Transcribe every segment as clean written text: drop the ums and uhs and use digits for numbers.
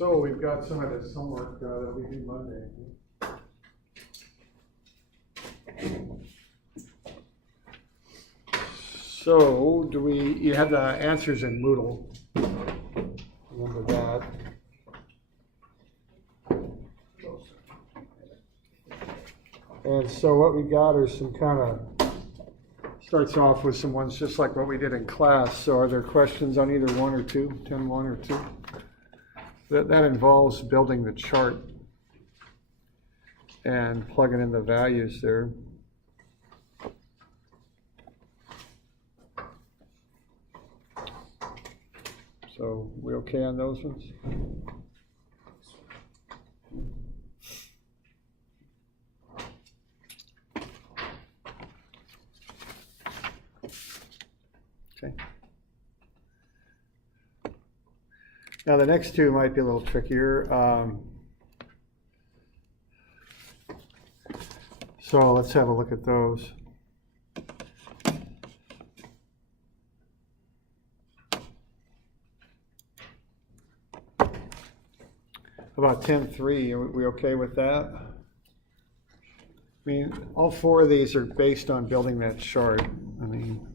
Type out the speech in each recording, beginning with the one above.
So we've got some of this homework that we do Monday. So you have the answers in Moodle. Remember that. And so what we got are some starts off with some ones just like what we did in class. So are there questions on either 1 or 2, 10, 1 or 2? That involves building the chart and plugging in the values there. So we okay on those ones? Okay. Now the next two might be a little trickier. So let's have a look at those. About 10.3, are we okay with that? I mean, all 4 of these are based on building that chart. I mean,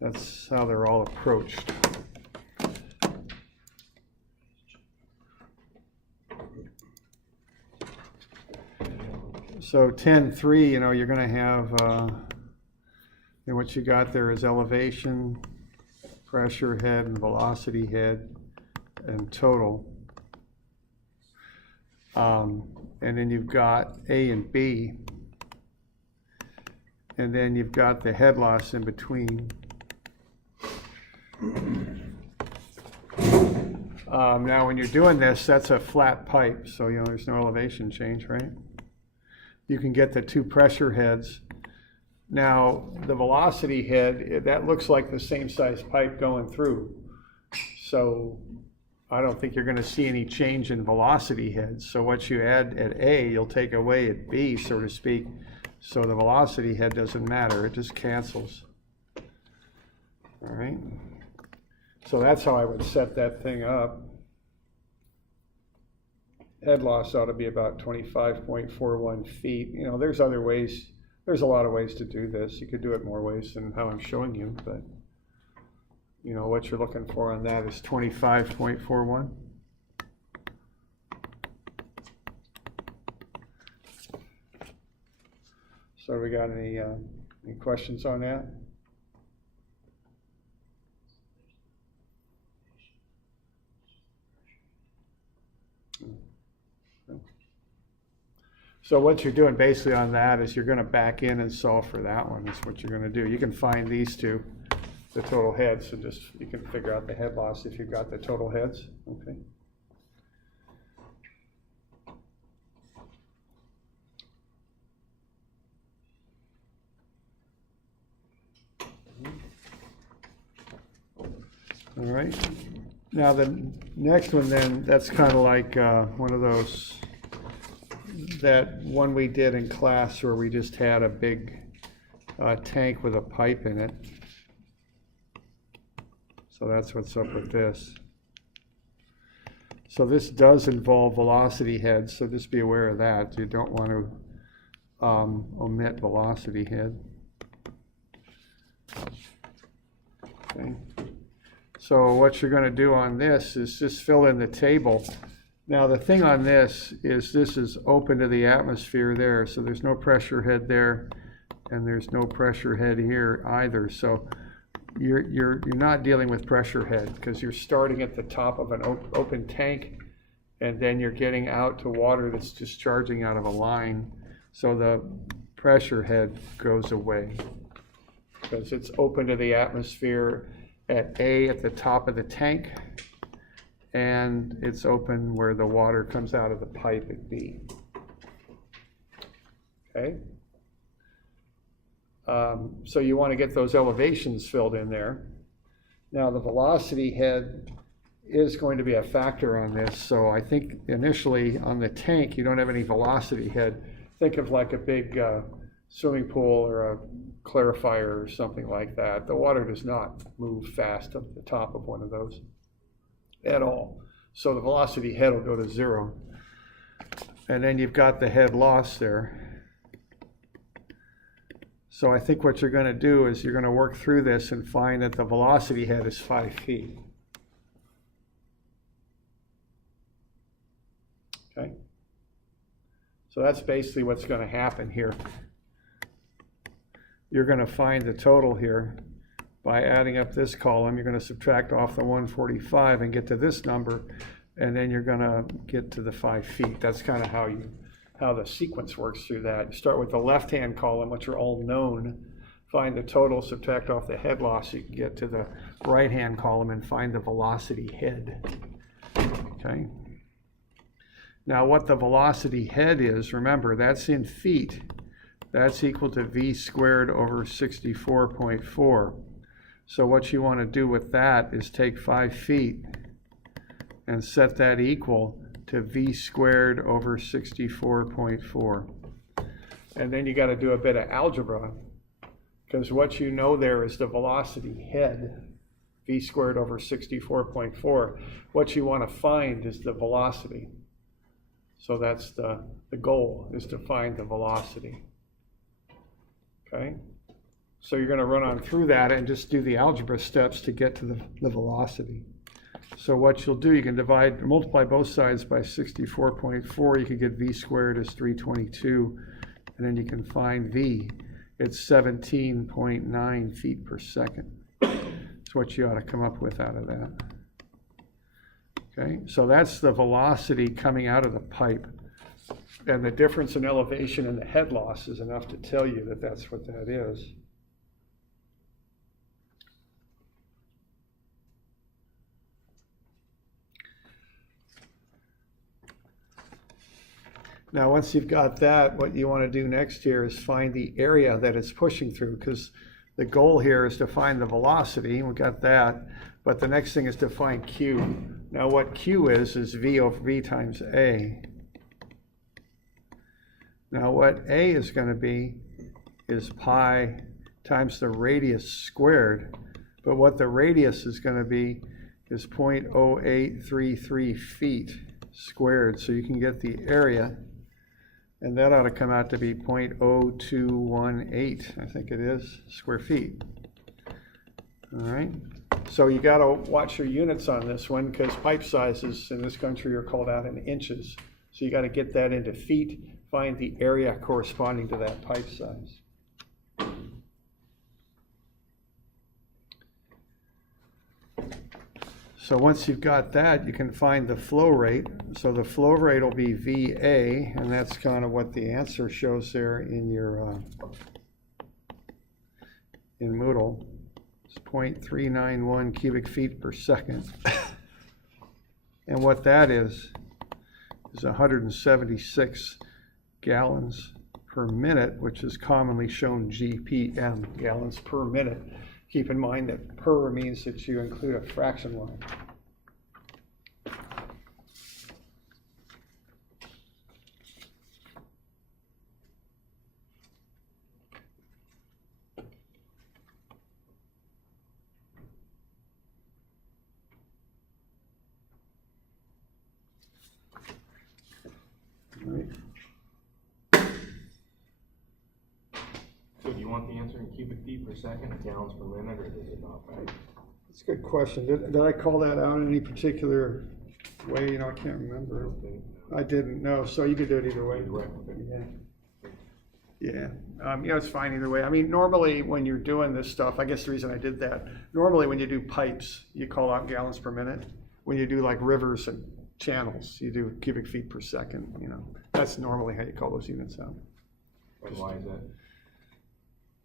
that's how they're all approached. So 10.3, you're going to have, and what you got there is elevation, pressure head, and velocity head, and total. And then you've got A and B. And then you've got the head loss in between. Now when you're doing this, that's a flat pipe, so there's no elevation change, right? You can get the 2 pressure heads. Now the velocity head, that looks like the same size pipe going through. So I don't think you're going to see any change in velocity heads. So what you add at A, you'll take away at B, so to speak. So the velocity head doesn't matter, it just cancels. All right. So that's how I would set that thing up. Head loss ought to be about 25.41 feet. There's other ways. There's a lot of ways to do this. You could do it more ways than how I'm showing you, but what you're looking for on that is 25.41. So we got any questions on that? So what you're doing basically on that is you're going to back in and solve for that one. That's what you're going to do. You can find these two, the total heads, so you can figure out the head loss if you've got the total heads. Okay. All right. Now the next one then, that's kind of like one of those, that one we did in class where we just had a big tank with a pipe in it. So that's what's up with this. So this does involve velocity heads, so just be aware of that. You don't want to omit velocity head. Okay. So what you're going to do on this is just fill in the table. Now the thing on this is open to the atmosphere there, so there's no pressure head there, and there's no pressure head here either. So you're not dealing with pressure head because you're starting at the top of an open tank, and then you're getting out to water that's discharging out of a line. So the pressure head goes away because it's open to the atmosphere at A at the top of the tank, and it's open where the water comes out of the pipe at B. Okay. So you want to get those elevations filled in there. Now the velocity head is going to be a factor on this. So I think initially on the tank, you don't have any velocity head. Think of like a big swimming pool or a clarifier or something like that. The water does not move fast up the top of one of those at all. So the velocity head will go to 0. And then you've got the head loss there. So I think what you're going to do is you're going to work through this and find that the velocity head is 5 feet. Okay? So that's basically what's going to happen here. You're going to find the total here by adding up this column. You're going to subtract off the 145 and get to this number, and then you're going to get to the 5 feet. That's kind of how the sequence works through that. You start with the left-hand column, which are all known, find the total, subtract off the head loss. You can get to the right-hand column and find the velocity head. Okay. Now what the velocity head is, remember, that's in feet. That's equal to v squared over 64.4. So what you want to do with that is take 5 feet and set that equal to v squared over 64.4. And then you got to do a bit of algebra, because what you know there is the velocity head, v squared over 64.4. What you want to find is the velocity. So that's the goal, is to find the velocity. Okay? So you're going to run on through that and just do the algebra steps to get to the velocity. So what you'll do, you can multiply both sides by 64.4. You can get v squared as 322, and then you can find v. It's 17.9 feet per second. That's what you ought to come up with out of that. Okay, so that's the velocity coming out of the pipe. And the difference in elevation and the head loss is enough to tell you that that's what that is. Now, once you've got that, what you want to do next here is find the area that it's pushing through, because the goal here is to find the velocity. We got that. But the next thing is to find Q. Now, what Q is V over V times A. Now, what A is going to be is pi times the radius squared. But what the radius is going to be is 0.0833 feet squared. So you can get the area. And that ought to come out to be 0.0218, I think it is, square feet. All right. So you got to watch your units on this one, because pipe sizes in this country are called out in inches. So you got to get that into feet, find the area corresponding to that pipe size. So once you've got that, you can find the flow rate. So the flow rate will be VA, and that's kind of what the answer shows there in your in Moodle. It's 0.391 cubic feet per second. And what that is 176 gallons per minute, which is commonly shown GPM, gallons per minute. Keep in mind that per means that you include a fraction line. All right. So do you want the answer in cubic feet per second, gallons per minute, or does it not matter? That's a good question. Did I call that out in any particular way? You know, I can't remember. I didn't know. So you could do it either way. Yeah. You know, it's fine either way. I mean, normally when you're doing this stuff, I guess the reason I did that, normally when you do pipes, you call out gallons per minute. When you do like rivers and channels, you do cubic feet per second. You know, that's normally how you call those units out. And why is that?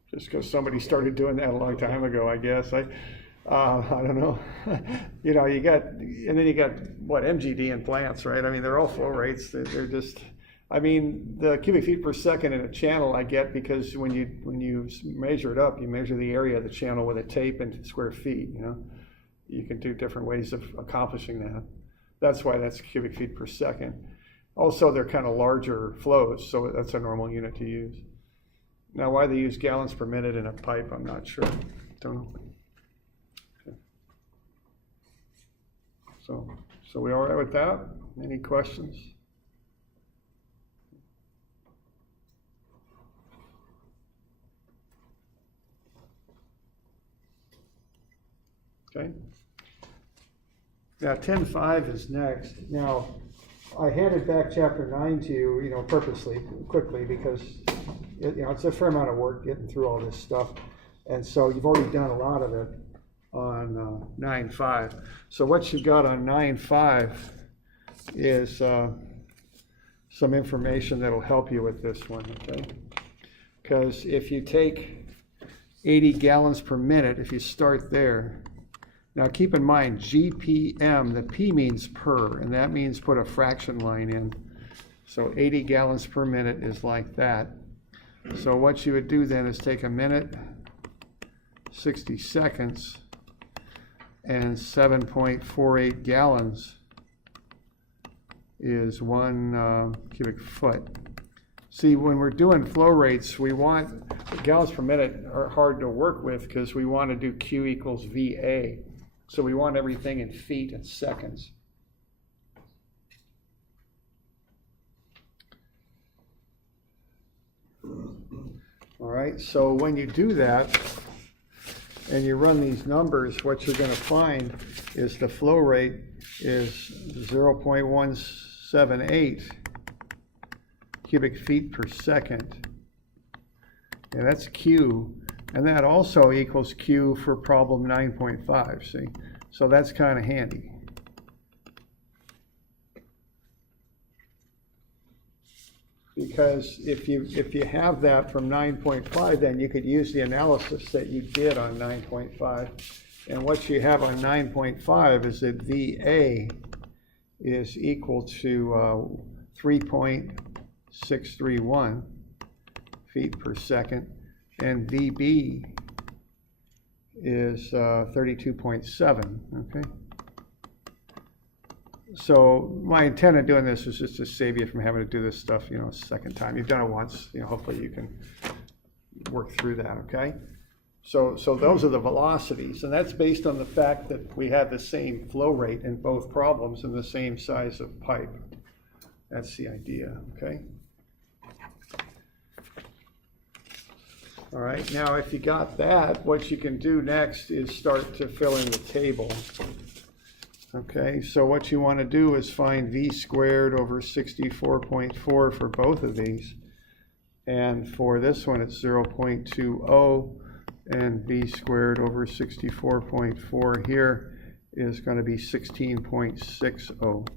Just because somebody started doing that a long time ago, I guess. I don't know. You know, and then you got what, MGD and plants, right? I mean, they're all flow rates. They're just, I mean, the cubic feet per second in a channel I get because when you measure it up, you measure the area of the channel with a tape in square feet. You know, you can do different ways of accomplishing that. That's why that's cubic feet per second. Also, they're kind of larger flows, so that's a normal unit to use. Now, why they use gallons per minute in a pipe, I'm not sure. Don't know. Okay. So So we all right with that? Any questions? Okay. Now 10.5 is next. Now, I handed back chapter 9 to you, purposely, quickly, because it's a fair amount of work getting through all this stuff. And so you've already done a lot of it on 9.5. So what you've got on 9.5 is some information that'll help you with this one, okay? Because if you take 80 gallons per minute, if you start there, now keep in mind, GPM, the P means per, and that means put a fraction line in. So 80 gallons per minute is like that. So what you would do then is take a minute, 60 seconds, and 7.48 gallons is 1 cubic foot. See, when we're doing flow rates, we want, gallons per minute are hard to work with because we want to do Q equals VA. So we want everything in feet and seconds. All right, so when you do that and you run these numbers, what you're going to find is the flow rate is 0.178 cubic feet per second. And that's Q. And that also equals Q for problem 9.5, see? So that's kind of handy. Because if you have that from 9.5, then you could use the analysis that you did on 9.5. And what you have on 9.5 is that VA is equal to 3.631 feet per second. And VB is 32.7, okay? So my intent of doing this is just to save you from having to do this stuff, a second time. You've done it once, hopefully you can work through that, okay? So those are the velocities, and that's based on the fact that we have the same flow rate in both problems and the same size of pipe. That's the idea, okay? All right, now if you got that, what you can do next is start to fill in the table. Okay, so what you want to do is find V squared over 64.4 for both of these. And for this one, it's 0.20, and V squared over 64.4 here is going to be 16.60.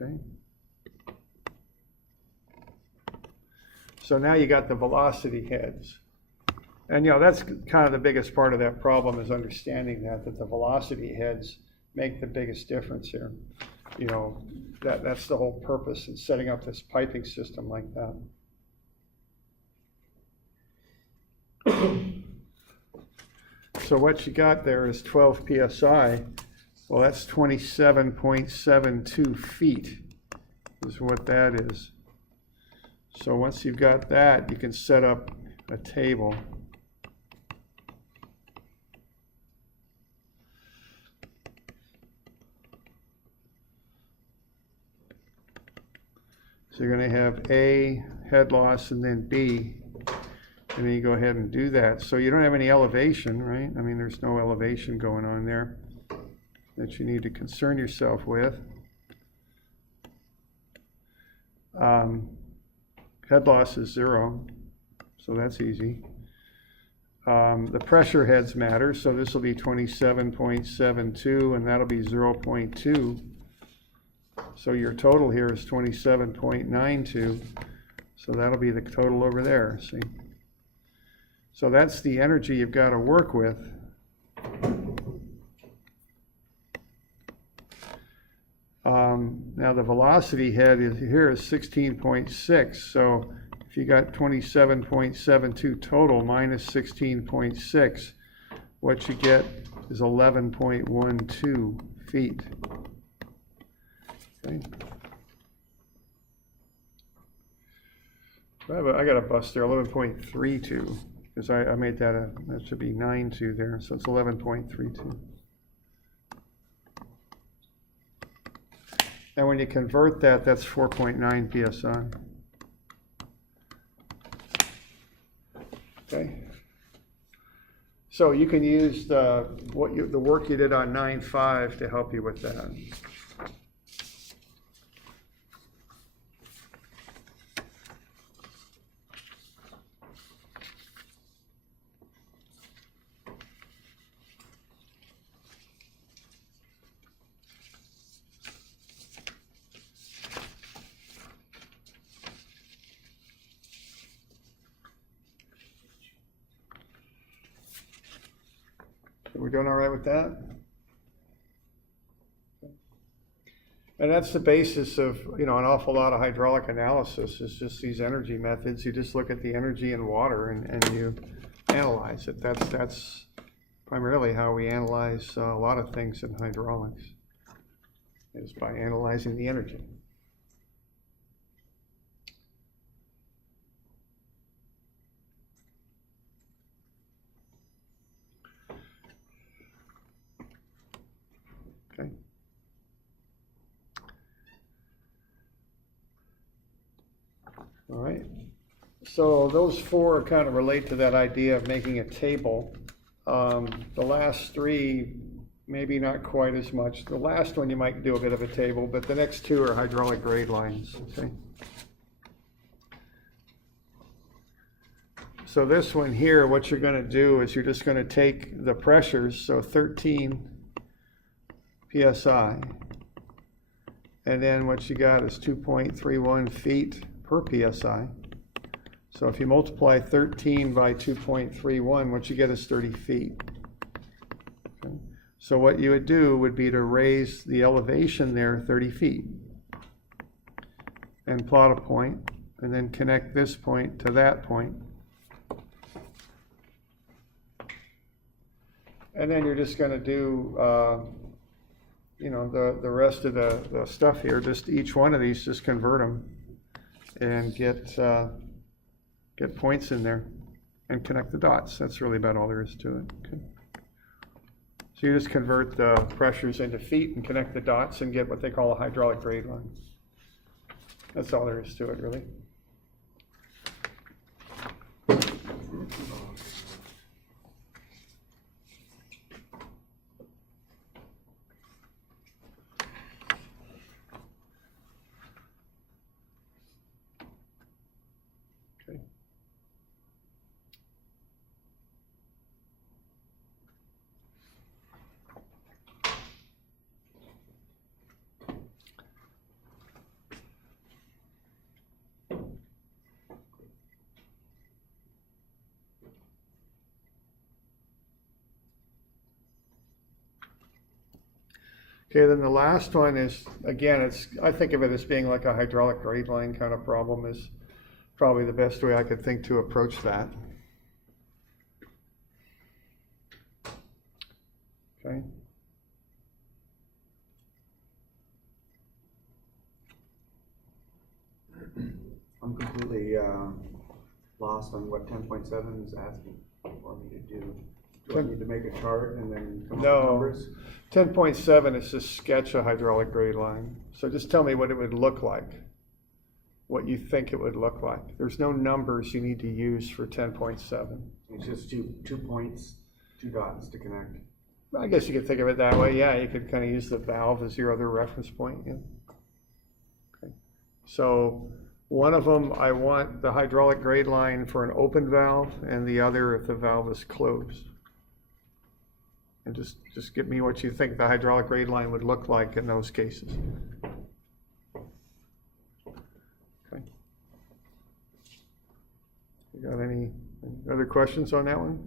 Okay. So now you got the velocity heads. And that's kind of the biggest part of that problem, is understanding that the velocity heads make the biggest difference here. That's the whole purpose in setting up this piping system like that. So what you got there is 12 psi. Well, that's 27.72 feet is what that is. So once you've got that, you can set up a table. So you're going to have A, head loss, and then B. And then you go ahead and do that. So you don't have any elevation, right? I mean, there's no elevation going on there that you need to concern yourself with. Head loss is 0, so that's easy. The pressure heads matter, so this will be 27.72, and that'll be 0.2. So your total here is 27.92, so that'll be the total over there, see? So that's the energy you've got to work with. Now the velocity head here is 16.6, so if you got 27.72 total minus 16.6, what you get is 11.12 feet. Okay. I got a bust there, 11.32, because I made that that should be 9.2 there, so it's 11.32. And when you convert that, that's 4.9 psi. Okay. So you can use the work you did on 9.5 to help you with that. We're doing all right with that? And that's the basis of, an awful lot of hydraulic analysis is just these energy methods. You just look at the energy in water and you analyze it. That's primarily how we analyze a lot of things in hydraulics, is by analyzing the energy. Okay. All right. So those four kind of relate to that idea of making a table. The last three, maybe not quite as much. The last one you might do a bit of a table, but the next two are hydraulic grade lines. Okay. So this one here, what you're going to do is you're just going to take the pressures, so 13 psi, and then what you got is 2.31 feet per psi. So if you multiply 13 by 2.31, what you get is 30 feet. Okay. So what you would do would be to raise the elevation there 30 feet and plot a point, and then connect this point to that point. And then you're just going to do, the rest of the stuff here. Just each one of these, just convert them and get points in there and connect the dots. That's really about all there is to it. Okay. So you just convert the pressures into feet and connect the dots and get what they call a hydraulic grade line. That's all there is to it, really. Okay, then the last one is, again, I think of it as being like a hydraulic grade line kind of problem is probably the best way I could think to approach that. Okay. I'm completely lost on what 10.7 is asking for me to do. Do I need to make a chart and then come up with numbers? 10.7 is just sketch a hydraulic grade line. So just tell me what it would look like, what you think it would look like. There's no numbers you need to use for 10.7. It's just two points, two dots to connect. I guess you could think of it that way. Yeah, you could kind of use the valve as your other reference point. Yeah. Okay. So one of them, I want the hydraulic grade line for an open valve, and the other if the valve is closed. And just give me what you think the hydraulic grade line would look like in those cases. Okay. You got any other questions on that one?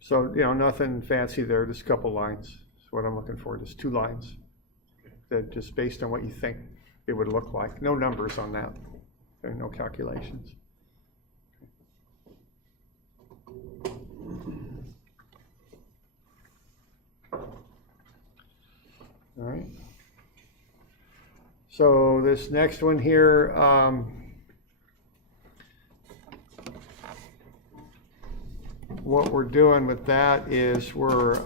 So, nothing fancy there, just a couple lines. That's what I'm looking for, just 2 lines. That just based on what you think it would look like. No numbers on that. Okay, no calculations. All right. So this next one here, what we're doing with that is we're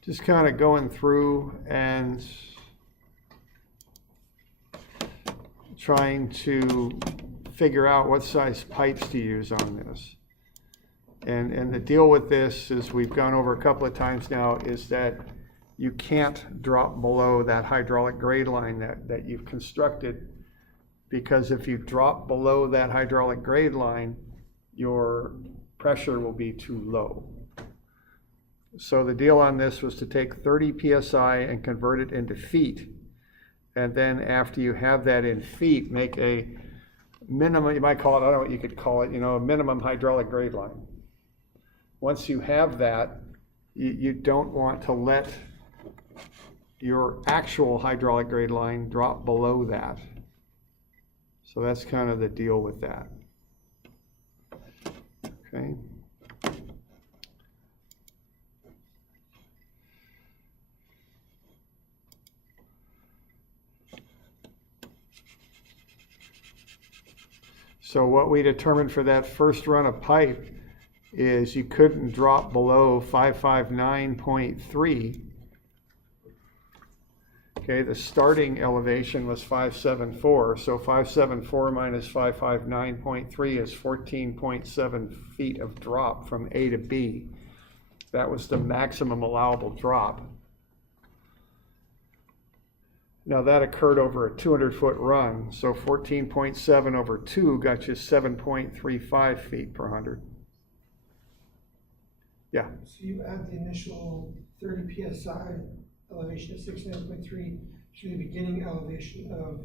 just kind of going through and trying to figure out what size pipes to use on this. And the deal with this, as we've gone over a couple of times now, is that you can't drop below that hydraulic grade line that you've constructed, because if you drop below that hydraulic grade line, your pressure will be too low. So the deal on this was to take 30 psi and convert it into feet. And then after you have that in feet, make a minimum, you might call it, I don't know what you could call it, a minimum hydraulic grade line. Once you have that, you don't want to let your actual hydraulic grade line drop below that. So that's kind of the deal with that. Okay. So what we determined for that first run of pipe is you couldn't drop below 559.3. Okay, the starting elevation was 574, so 574 minus 559.3 is 14.7 feet of drop from A to B. That was the maximum allowable drop. Now that occurred over a 200-foot run, so 14.7 over 2 got you 7.35 feet per 100. Yeah. So you add the initial 30 psi elevation of 69.3 to the beginning elevation of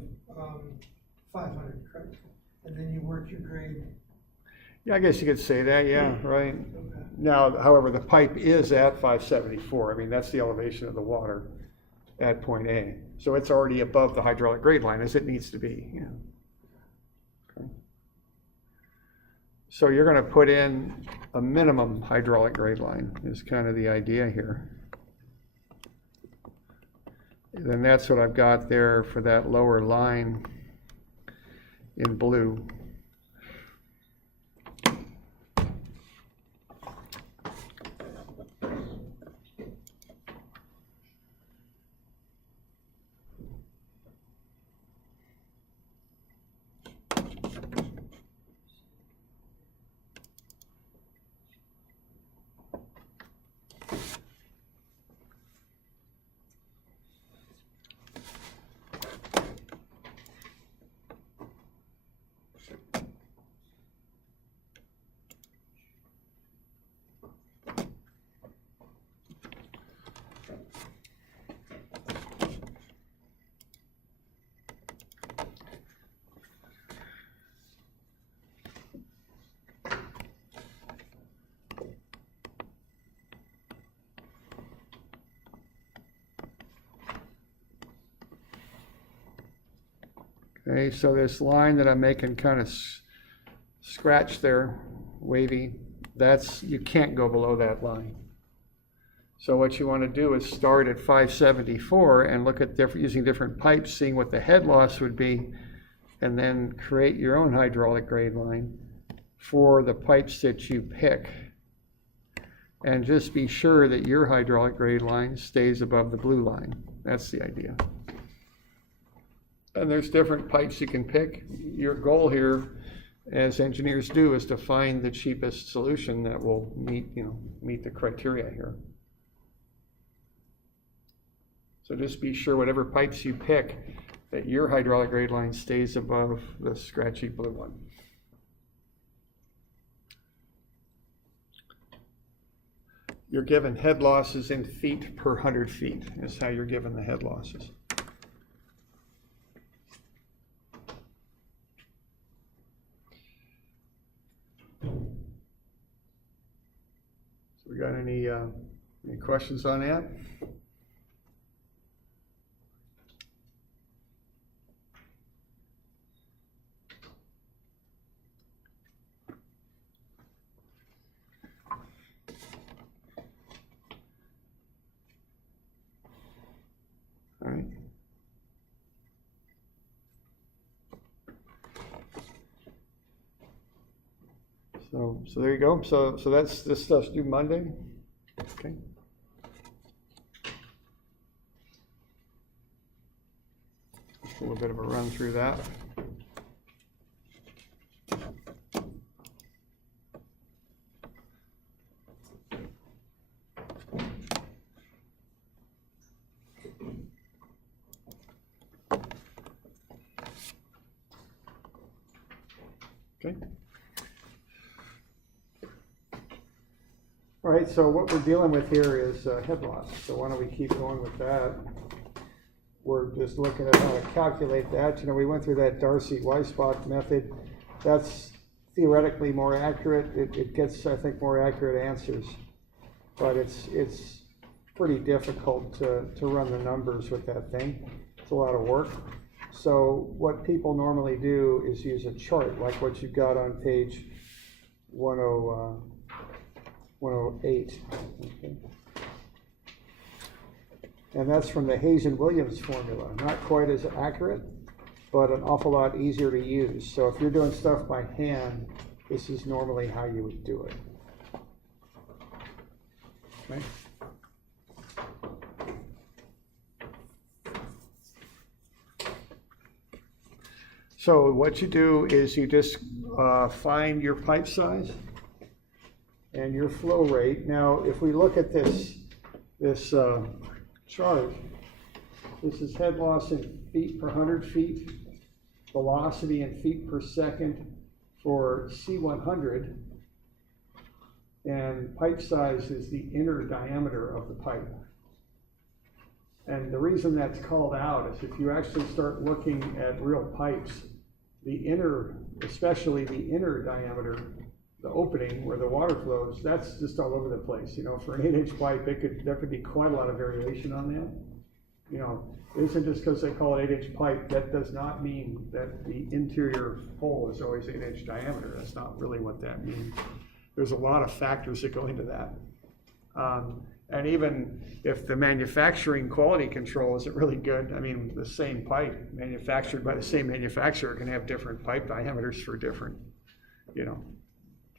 500, correct? And then you work your grade. Yeah, I guess you could say that, yeah, right. Okay. Now, however, the pipe is at 574. I mean, that's the elevation of the water at point A. So it's already above the hydraulic grade line as it needs to be. Yeah. Okay. So you're going to put in a minimum hydraulic grade line is kind of the idea here. And then that's what I've got there for that lower line in blue. Okay, so this line that I'm making kind of scratch there, wavy, you can't go below that line. So what you want to do is start at 574 and look at using different pipes, seeing what the head loss would be, and then create your own hydraulic grade line for the pipes that you pick. And just be sure that your hydraulic grade line stays above the blue line. That's the idea. And there's different pipes you can pick. Your goal here, as engineers do, is to find the cheapest solution that will meet the criteria here. So just be sure whatever pipes you pick, that your hydraulic grade line stays above the scratchy blue one. You're given head losses in feet per 100 feet, is how you're given the head losses. So we got any questions on that? All right. So there you go. So that's, this stuff's due Monday. Okay. Just a little bit of a run through that. Okay. All right, so what we're dealing with here is head loss. So why don't we keep going with that? We're just looking at how to calculate that. You know, we went through that Darcy-Weisbach method. That's theoretically more accurate. It gets, I think, more accurate answers. But it's pretty difficult to run the numbers with that thing. It's a lot of work. So what people normally do is use a chart, like what you've got on page 108. Okay. And that's from the Hayes and Williams formula. Not quite as accurate, but an awful lot easier to use. So if you're doing stuff by hand, this is normally how you would do it. Okay. So what you do is you just find your pipe size and your flow rate. Now, if we look at this chart, this is head loss in feet per 100 feet, velocity in feet per second for C100, and pipe size is the inner diameter of the pipe. And the reason that's called out is if you actually start looking at real pipes, the inner, especially the inner diameter, the opening where the water flows, that's just all over the place. You know, for an 8-inch pipe, there could be quite a lot of variation on that. You know, it isn't just because they call it 8-inch pipe, that does not mean that the interior hole is always 8-inch diameter. That's not really what that means. There's a lot of factors that go into that. And even if the manufacturing quality control isn't really good, I mean, the same pipe manufactured by the same manufacturer can have different pipe diameters for different, you know,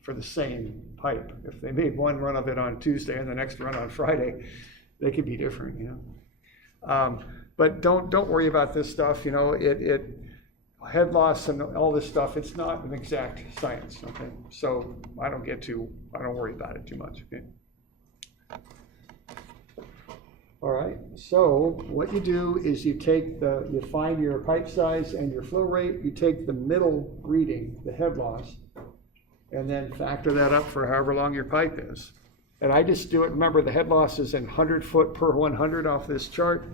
for the same pipe. If they made one run of it on Tuesday and the next run on Friday, they could be different, you know. But don't worry about this stuff, you know, head loss and all this stuff, it's not an exact science, okay? So I don't worry about it too much, okay? All right, so what you do is you find your pipe size and your flow rate, you take the middle reading, the head loss, and then factor that up for however long your pipe is. And I just do it, remember the head loss is in 100 foot per 100 off this chart,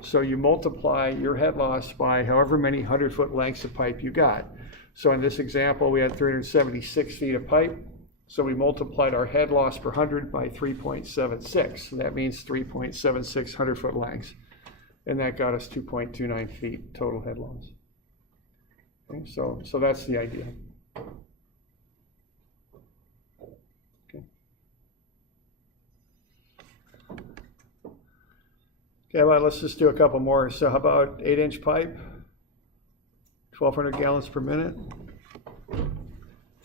so you multiply your head loss by however many 100-foot lengths of pipe you got. So in this example, we had 376 feet of pipe. So we multiplied our head loss per 100 by 3.76. So that means 3.76 100-foot lengths. And that got us 2.29 feet total head loss. Okay, so that's the idea. Okay. Okay, well, let's just do a couple more. So how about 8-inch pipe? 1,200 gallons per minute.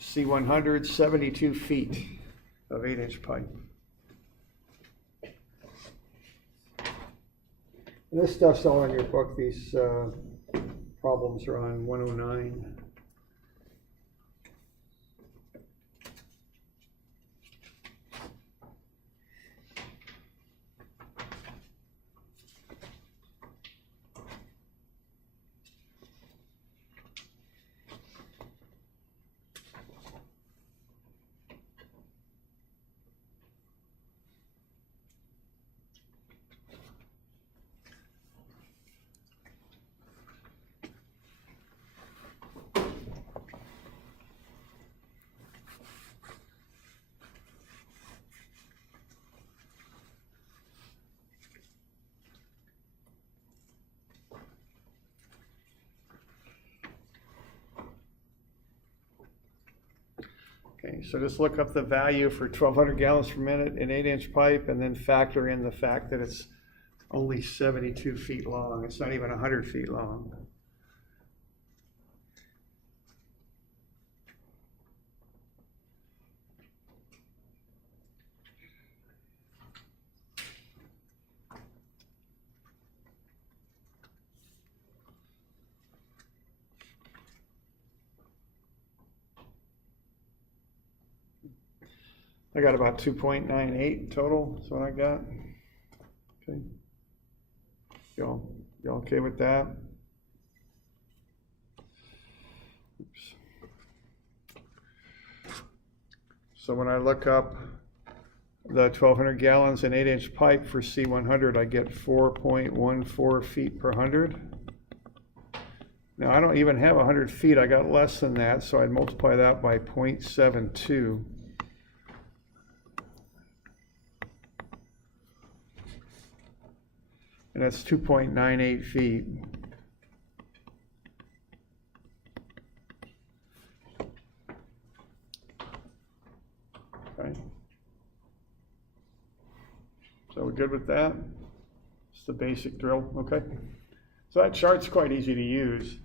C100, 72 feet of 8-inch pipe. And this stuff's all in your book. These problems are on 109. Okay, so just look up the value for 1,200 gallons per minute in 8-inch pipe and then factor in the fact that it's only 72 feet long. It's not even 100 feet long. I got about 2.98 total, is what I got. Okay. Y'all okay with that? Oops. So when I look up the 1,200 gallons and 8-inch pipe for C100, I get 4.14 feet per 100. Now I don't even have 100 feet, I got less than that, so I'd multiply that by 0.72. And that's 2.98 feet. Okay. So we're good with that? It's the basic drill, okay? So that chart's quite easy to use.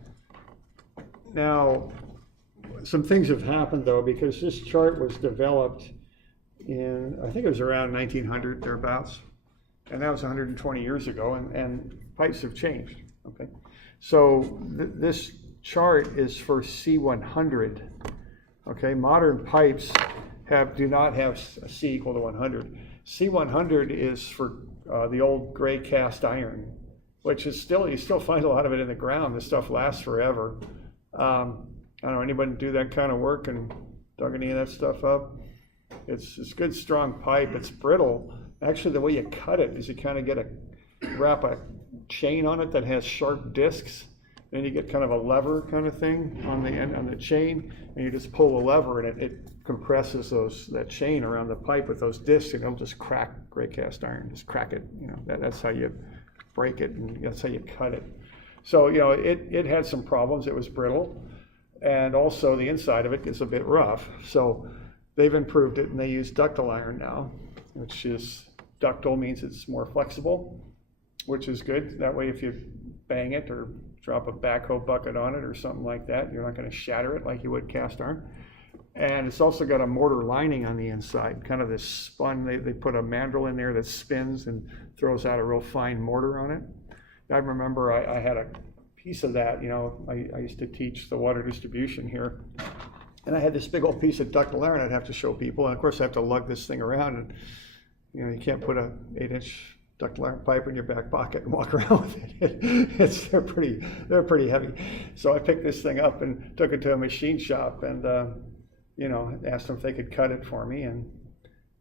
Now, some things have happened though, because this chart was developed in, I think it was around 1900, thereabouts. And that was 120 years ago, and pipes have changed, okay? So this chart is for C100, okay? Modern pipes do not have a C equal to 100. C100 is for the old gray cast iron, which is you still find a lot of it in the ground. This stuff lasts forever. I don't know, anybody do that kind of work and dug any of that stuff up? It's good, strong pipe. It's brittle. Actually, the way you cut it is you kind of wrap a chain on it that has sharp discs. Then you get kind of a lever kind of thing on the end, on the chain, and you just pull the lever, and it compresses that chain around the pipe with those discs, and it'll just crack gray cast iron. Just crack it. You know, that's how you break it, and that's how you cut it. So it had some problems. It was brittle, and also the inside of it gets a bit rough. So they've improved it, and they use ductile iron now, which is ductile means it's more flexible, which is good. That way, if you bang it or drop a backhoe bucket on it or something like that, you're not going to shatter it like you would cast iron. And it's also got a mortar lining on the inside, kind of this spun. They put a mandrel in there that spins and throws out a real fine mortar on it. I remember I had a piece of that. I used to teach the water distribution here, and I had this big old piece of ductile iron I'd have to show people, and of course I have to lug this thing around, and you can't put a 8-inch ductile iron pipe in your back pocket and walk around with it. They're pretty heavy. So I picked this thing up and took it to a machine shop, and asked them if they could cut it for me, and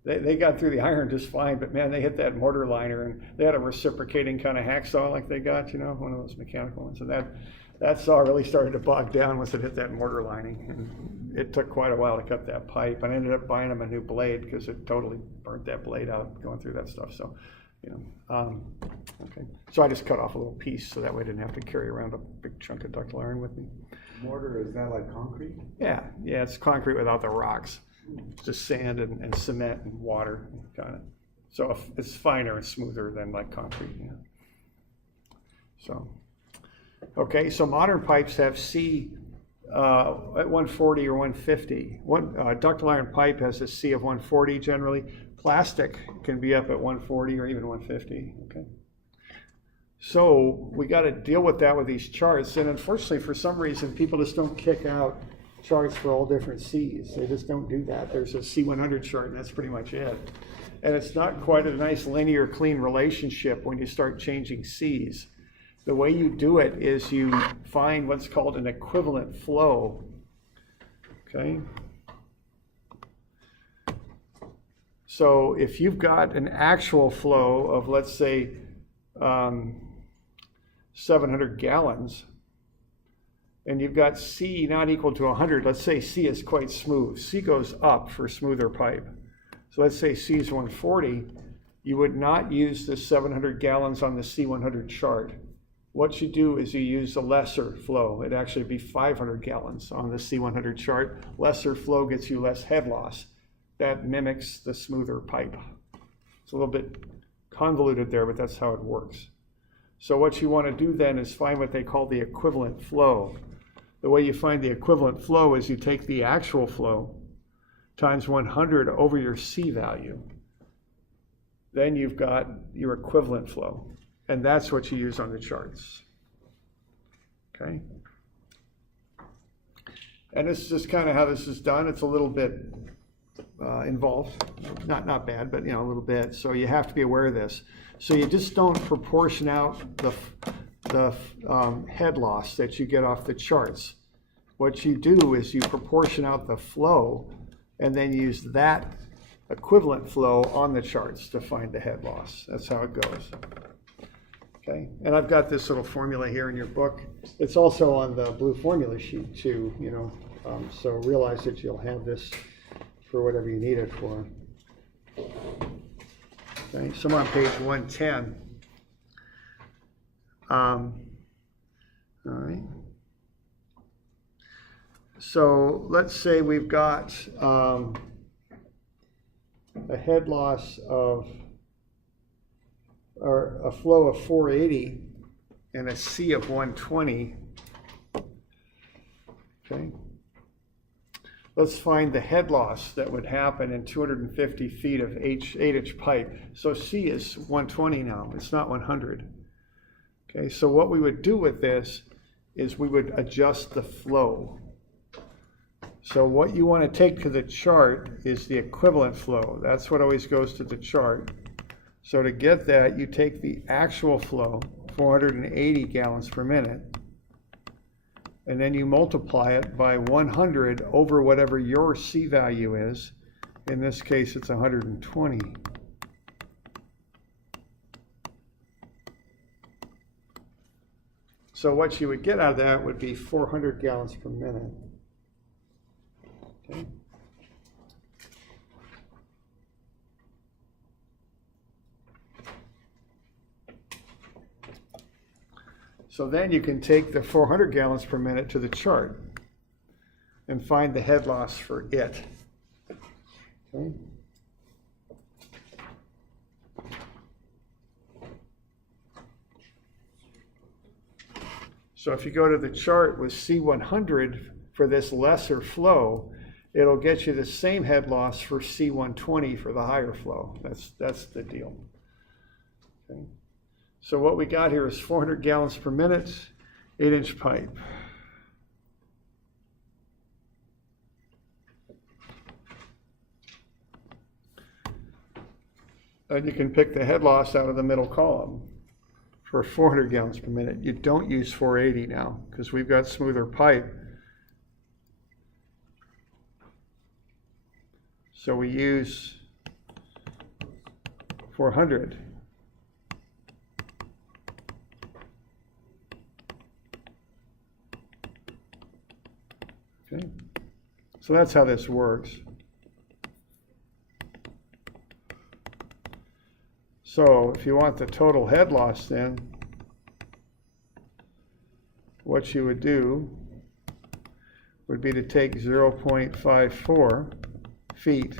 they got through the iron just fine. But man, they hit that mortar liner, and they had a reciprocating kind of hacksaw like they got, one of those mechanical ones, and that saw really started to bog down once it hit that mortar lining, and it took quite a while to cut that pipe. I ended up buying them a new blade because it totally burnt that blade out going through that stuff. So, okay. So I just cut off a little piece so that way I didn't have to carry around a big chunk of ductile iron with me. Mortar, is that like concrete? Yeah, it's concrete without the rocks. It's just sand and cement and water, kind of. So it's finer and smoother than like concrete. Yeah. So. Okay, so modern pipes have C at 140 or 150. Ductile iron pipe has a C of 140 generally. Plastic can be up at 140 or even 150. Okay. So we got to deal with that with these charts, and unfortunately, for some reason, people just don't kick out charts for all different Cs. They just don't do that. There's a C100 chart, and that's pretty much it. And it's not quite a nice linear, clean relationship when you start changing Cs. The way you do it is you find what's called an equivalent flow, okay? So if you've got an actual flow of, let's say, 700 gallons, and you've got C not equal to 100, let's say C is quite smooth. C goes up for smoother pipe. So let's say C is 140, you would not use the 700 gallons on the C100 chart. What you do is you use a lesser flow. It'd actually be 500 gallons on the C100 chart. Lesser flow gets you less head loss. That mimics the smoother pipe. It's a little bit convoluted there, but that's how it works. So what you want to do then is find what they call the equivalent flow. The way you find the equivalent flow is you take the actual flow times 100 over your C value. Then you've got your equivalent flow. And that's what you use on the charts. Okay? And this is just kind of how this is done. It's a little bit involved. Not bad, but a little bit. So you have to be aware of this. So you just don't proportion out the head loss that you get off the charts. What you do is you proportion out the flow and then use that equivalent flow on the charts to find the head loss. That's how it goes. Okay, and I've got this little formula here in your book. It's also on the blue formula sheet too, so realize that you'll have this for whatever you need it for. Okay, so I'm on page 110. All right. So let's say we've got a head loss of, or a flow of 480 and a C of 120. Okay. Let's find the head loss that would happen in 250 feet of 8-inch pipe. So C is 120 now, it's not 100. Okay, so what we would do with this is we would adjust the flow. So what you want to take to the chart is the equivalent flow. That's what always goes to the chart. So to get that, you take the actual flow, 480 gallons per minute, and then you multiply it by 100 over whatever your C value is. In this case, it's 120. So what you would get out of that would be 400 gallons per minute. Okay. So then you can take the 400 gallons per minute to the chart and find the head loss for it. Okay. So if you go to the chart with C100 for this lesser flow, it'll get you the same head loss for C120 for the higher flow. That's the deal. Okay. So what we got here is 400 gallons per minute, 8-inch pipe. And you can pick the head loss out of the middle column for 400 gallons per minute. You don't use 480 now because we've got smoother pipe. So we use 400. Okay, so that's how this works. So if you want the total head loss then, what you would do would be to take 0.54 feet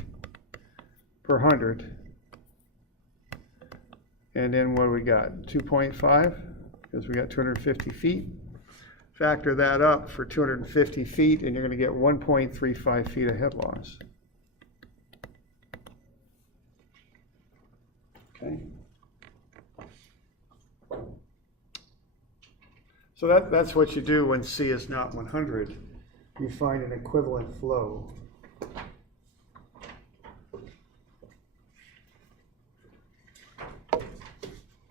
per 100. And then what do we got? 2.5, because we got 250 feet. Factor that up for 250 feet and you're going to get 1.35 feet of head loss. Okay. So that's what you do when C is not 100. You find an equivalent flow.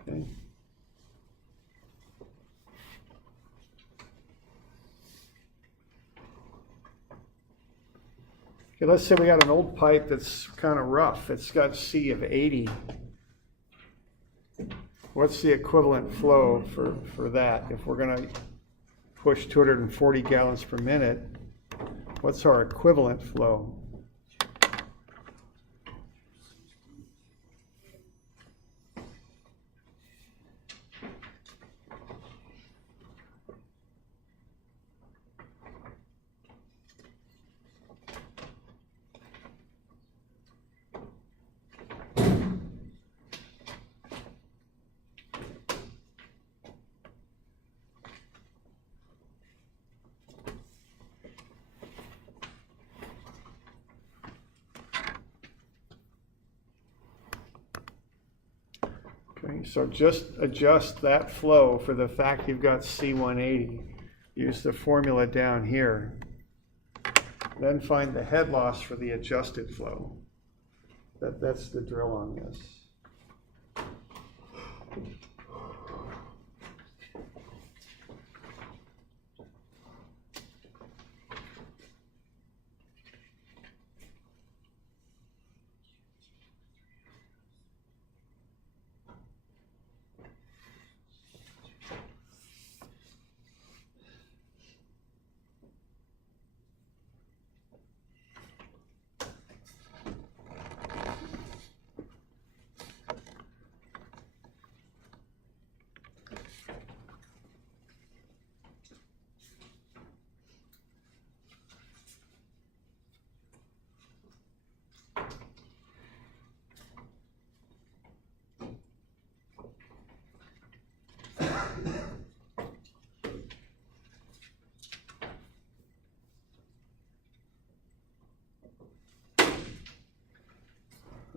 Okay. Okay, let's say we got an old pipe that's kind of rough. It's got C of 80. What's the equivalent flow for that? If we're going to push 240 gallons per minute, what's our equivalent flow? Okay, so just adjust that flow for the fact you've got C180. Use the formula down here. Then find the head loss for the adjusted flow. That's the drill on this.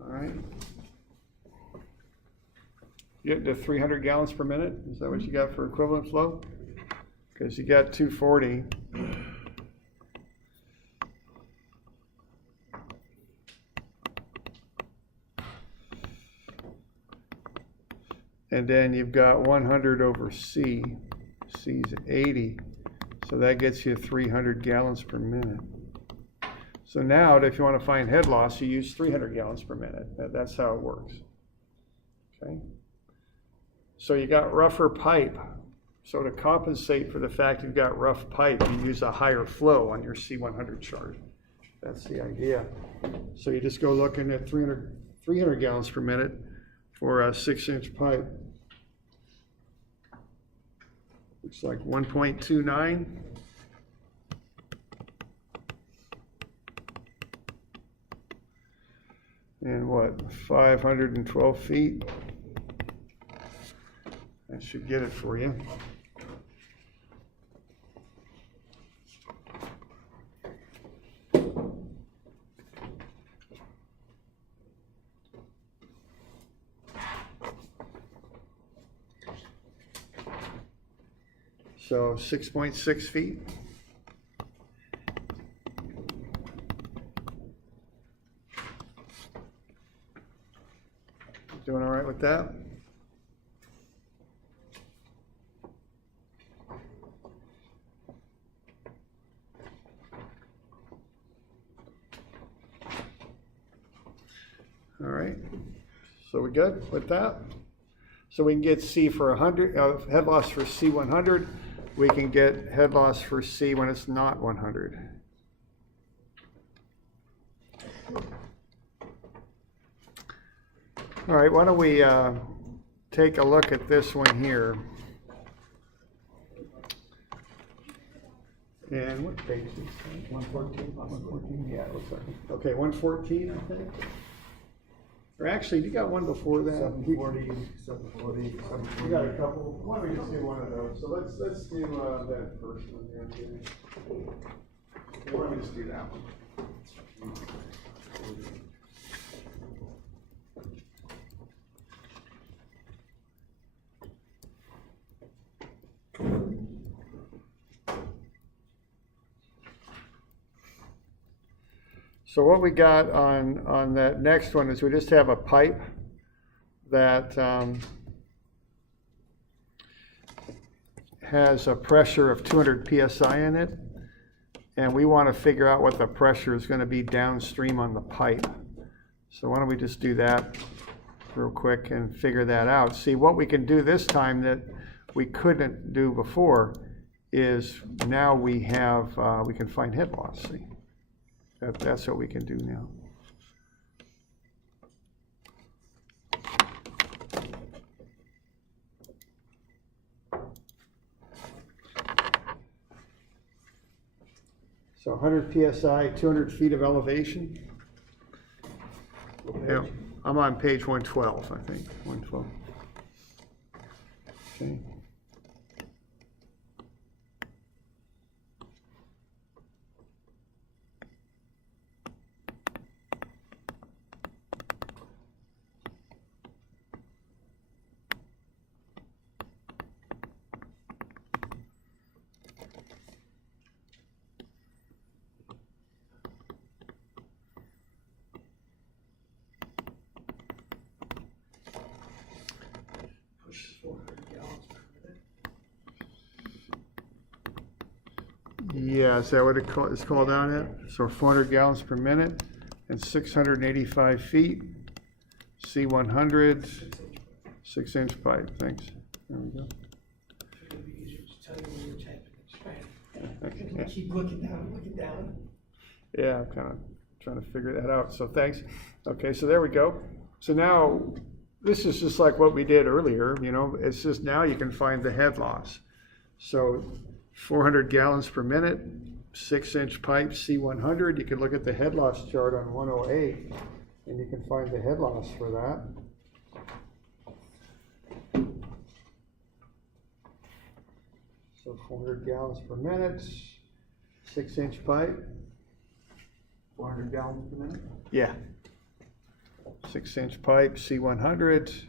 All right. Get to 300 gallons per minute? Is that what you got for equivalent flow? Because you got 240. And then you've got 100 over C. C's 80. So that gets you 300 gallons per minute. So now, if you want to find head loss, you use 300 gallons per minute. That's how it works. Okay. So you got rougher pipe. So to compensate for the fact you've got rough pipe, you use a higher flow on your C100 chart. That's the idea. So you just go looking at 300 gallons per minute for a 6-inch pipe. Looks like 1.29. And what, 512 feet? That should get it for you. So 6.6 feet. Doing all right with that? All right. So we good with that? So we can get C for 100, head loss for C100. We can get head loss for C when it's not 100. All right, why don't we take a look at this one here. And what page is this? 114? 114, yeah, it looks like it. Okay, 114, I think. Or actually, you got one before that. 740, 740, You 740. got a couple. Why don't we just do one of those? So let's do that first one there. Why don't we just do that one? So what we got on that next one is we just have a pipe that has a pressure of 200 psi in it, and we want to figure out what the pressure is going to be downstream on the pipe. So why don't we just do that real quick and figure that out. See, what we can do this time that we couldn't do before is now we have we can find head loss. See, that's what we can do now. So 100 psi, 200 feet of elevation. Yeah, I'm on page 112, I think, 112. Okay. Yeah, is that what it's called out at? So 400 gallons per minute and 685 feet, C100, 6-inch pipe, thanks. There we go. It'd be easier to tell you when you're typing. Okay. Keep looking down. Yeah, I'm kind of trying to figure that out, so thanks. Okay, so there we go. So now, this is just like what we did earlier, you know, it's just now you can find the head loss. So 400 gallons per minute, 6-inch pipe, C100, you can look at the head loss chart on 108, and you can find the head loss for that. So 400 gallons per minute, 6-inch pipe. 400 gallons per minute? Yeah. 6-inch pipe, C100,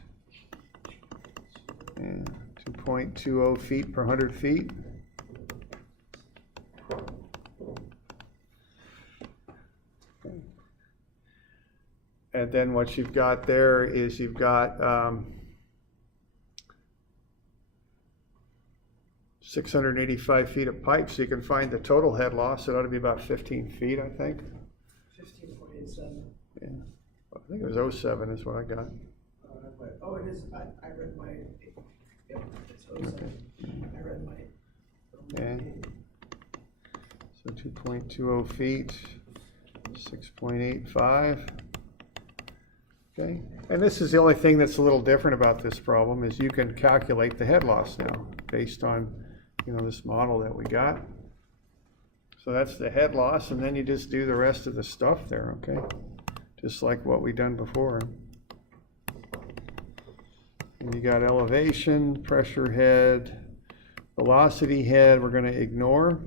and 2.20 feet per 100 feet. Okay. And then what you've got there is you've got 685 feet of pipe, so you can find the total head loss. It ought to be about 15 feet, I think. 15.87. Yeah, I think it was 07 is what I got. Oh, it is, I read my, yeah, it's 07. I read my. Okay. So 2.20 feet, 6.85. Okay, and this is the only thing that's a little different about this problem is you can calculate the head loss now based on, you know, this model that we got. So that's the head loss, and then you just do the rest of the stuff there, okay? Just like what we've done before. And you got elevation, pressure head, velocity head, we're going to ignore.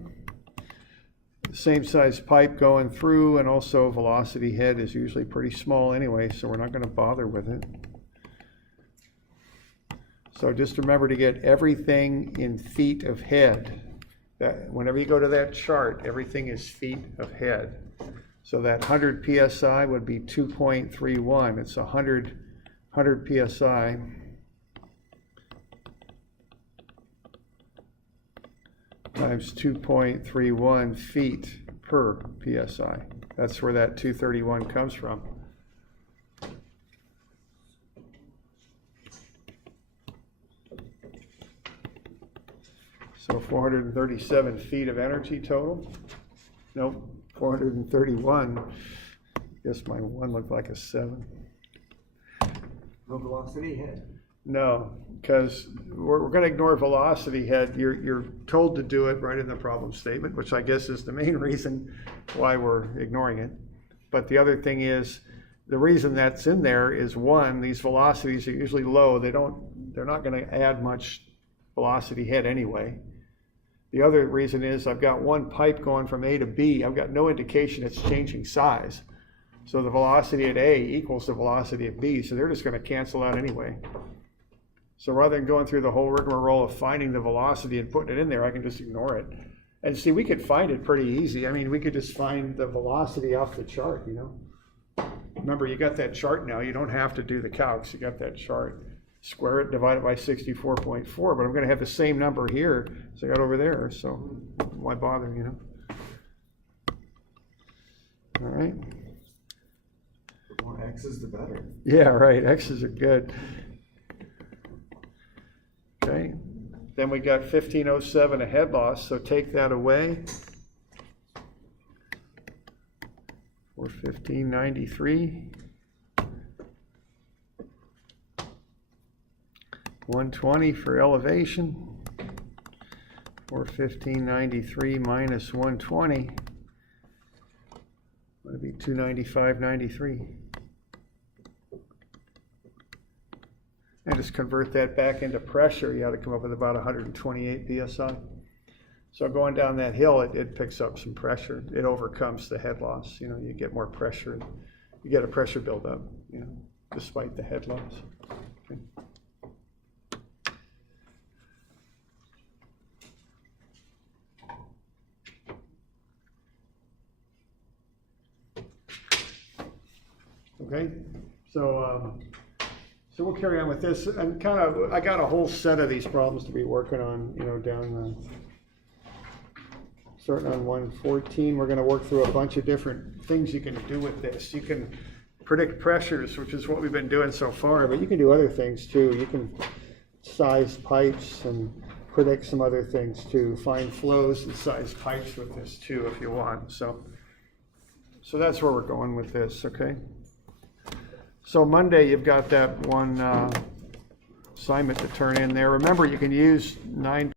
Same size pipe going through, and also velocity head is usually pretty small anyway, so we're not going to bother with it. So just remember to get everything in feet of head. That whenever you go to that chart, everything is feet of head. So that 100 psi would be 2.31. It's 100 psi. Times 2.31 feet per psi. That's where that 231 comes from. So 437 feet of energy total. Nope, 431. I guess my one looked like a 7. No velocity head. No, because we're going to ignore velocity head. You're told to do it right in the problem statement, which I guess is the main reason why we're ignoring it. But the other thing is, the reason that's in there is, one, these velocities are usually low. They're not going to add much velocity head anyway. The other reason is I've got one pipe going from A to B. I've got no indication it's changing size. So the velocity at A equals the velocity at B, so they're just going to cancel out anyway. So rather than going through the whole rigmarole of finding the velocity and putting it in there, I can just ignore it. And see, we could find it pretty easy. I mean, we could just find the velocity off the chart, you know. Remember, you got that chart now. You don't have to do the calcs. You got that chart. Square it, divide it by 64.4, but I'm going to have the same number here as I got over there, so why bother, you know? All right. The more X's, the better. Yeah, right. X's are good. Okay. Then we got 1507 a head loss, so take that away. Or 1593. 120 for elevation. Or 1593 minus 120. Would be 295.93. And just convert that back into pressure, you ought to come up with about 128 psi. So going down that hill, it picks up some pressure. It overcomes the head loss. You know, you get more pressure. You get a pressure buildup, you know, despite the head loss. Okay. Okay, so we'll carry on with this, and I got a whole set of these problems to be working on, you know, down starting on 114, we're gonna work through a bunch of different things you can do with this. You can predict pressures, which is what we've been doing so far, but you can do other things too. You can size pipes and predict some other things too. Find flows and size pipes with this too if you want. So that's where we're going with this, okay? So Monday, you've got that one assignment to turn in there. Remember, you can use 9